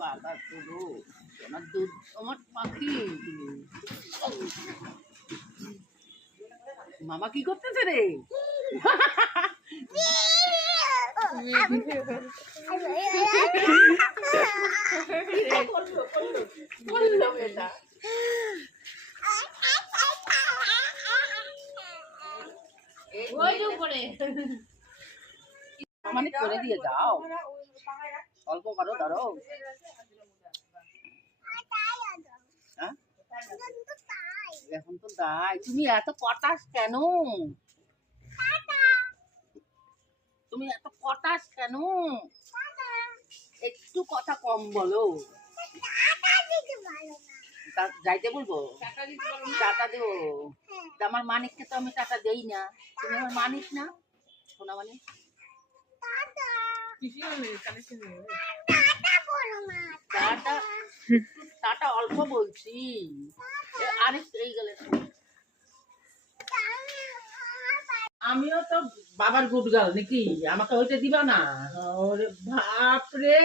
বাবা পুরো তোমার দুধ আমার পাখি। মামা কি করতেছে রে? মানে করে দিয়ে যাও, অল্প করো ধরো। হ্যাঁ এখন তো তাই, তুমি এত কটাস কেন? তুমি এত কটাস কেন? একটু কথা কম বলো। যাইতে বলবো, টাটা দেবো। আমার মানিককে তো আমি টাটা দেই না, তুমি আমার মানিক না, শোনা মানে টাটা। টাটা অল্প বলছি, আরেক এই গেলে। আমিও তো বাবার গুড গার্ল নাকি, আমাকে হইতে দিবা না? ওরে বাপরে।